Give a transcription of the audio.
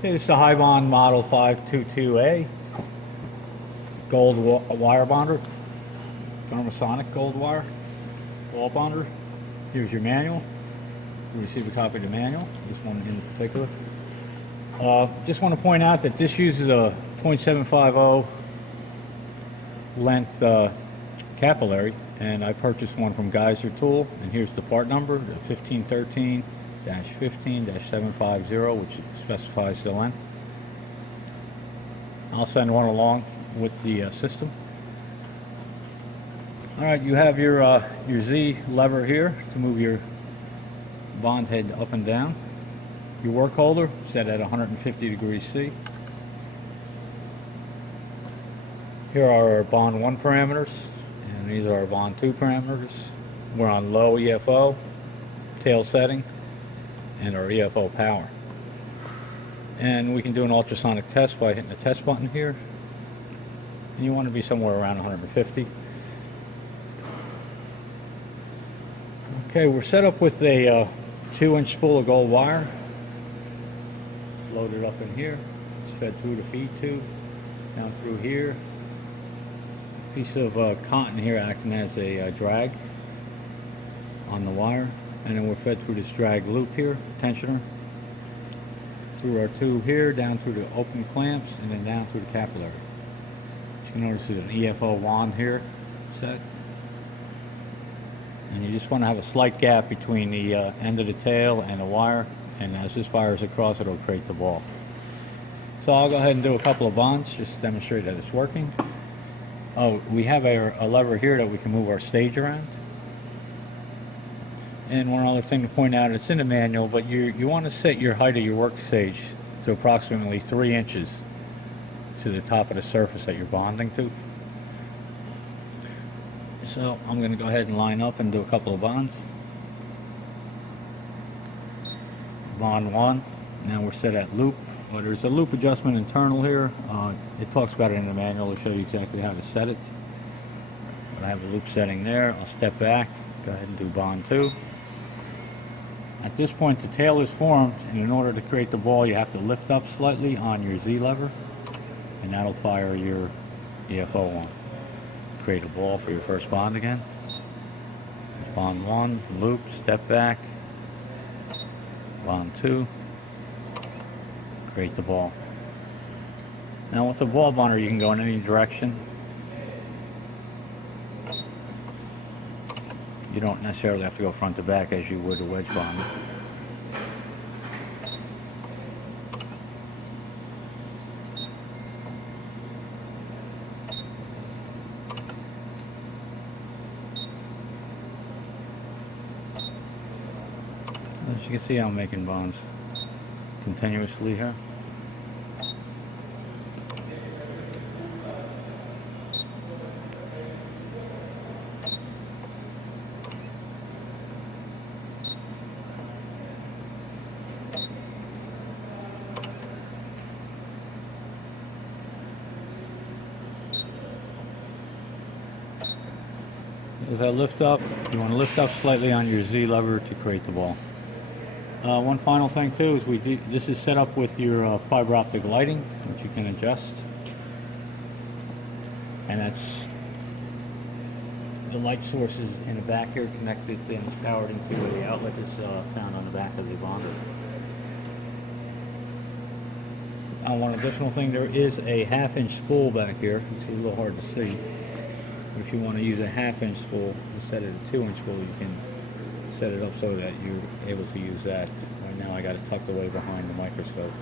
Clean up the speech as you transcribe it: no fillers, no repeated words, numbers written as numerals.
It's the Hybond Model 522A gold wire bonder, thermosonic gold wire ball bonder. Here's your manual. You receive a copy of the manual, this one in particular. Just want to point out that this uses a .750 length capillary, and I purchased one from Geyser Tool, and here's the part number, the 1513-15-750, which specifies the length. I'll send one along with the system. Alright, you have your Z lever here to move your bond head up and down. Your work holder set at 150 degrees C. Here are our bond 1 parameters, and these are our bond 2 parameters. We're on low EFO, tail setting, and our EFO power. And we can do an ultrasonic test by hitting the test button here. And you want to be somewhere around 150. Okay, we're set up with a 2-inch spool of gold wire. Loaded up in here. It's fed through the feed tube, down through here. A piece of cotton here acting as a drag on the wire. And then we're fed through this drag loop here, tensioner. Through our tube here, down through the open clamps, and then down through the capillary. You can notice there's an EFO wand here set. And you just want to have a slight gap between the end of the tail and the wire, and as this fires across, it'll create the ball. So I'll go ahead and do a couple of bonds just to demonstrate that it's working. Oh, we have a lever here that we can move our stage around. And one other thing to point out, it's in the manual, but you want to set your height of your work stage to approximately 3 inches to the top of the surface that you're bonding to. So I'm going to go ahead and line up and do a couple of bonds. Bond 1. Now we're set at loop. Well, there's a loop adjustment internal here. It talks about it in the manual to show you exactly how to set it. But I have a loop setting there. I'll step back, go ahead and do bond 2. At this point the tail is formed, and in order to create the ball you have to lift up slightly on your Z lever, and that'll fire your EFO on. Create a ball for your first bond again. Bond 1, loop, step back, bond 2, create the ball. Now with the ball bonder you can go in any direction. You don't necessarily have to go front to back as you would a wedge bonder. As you can see, I'm making bonds continuously here. If I lift up, you want to lift up slightly on your Z lever to create the ball. One final thing too is this is set up with your fiber optic lighting, which you can adjust, and that's the light source is in the back here, connected and powered into the outlet that's found on the back of the bonder. One additional thing, there is a 1/2-inch spool back here. It's a little hard to see. If you want to use a 1/2-inch spool instead of a 2-inch spool, you can set it up so that you're able to use that. Right now I got it tucked away behind the microscope.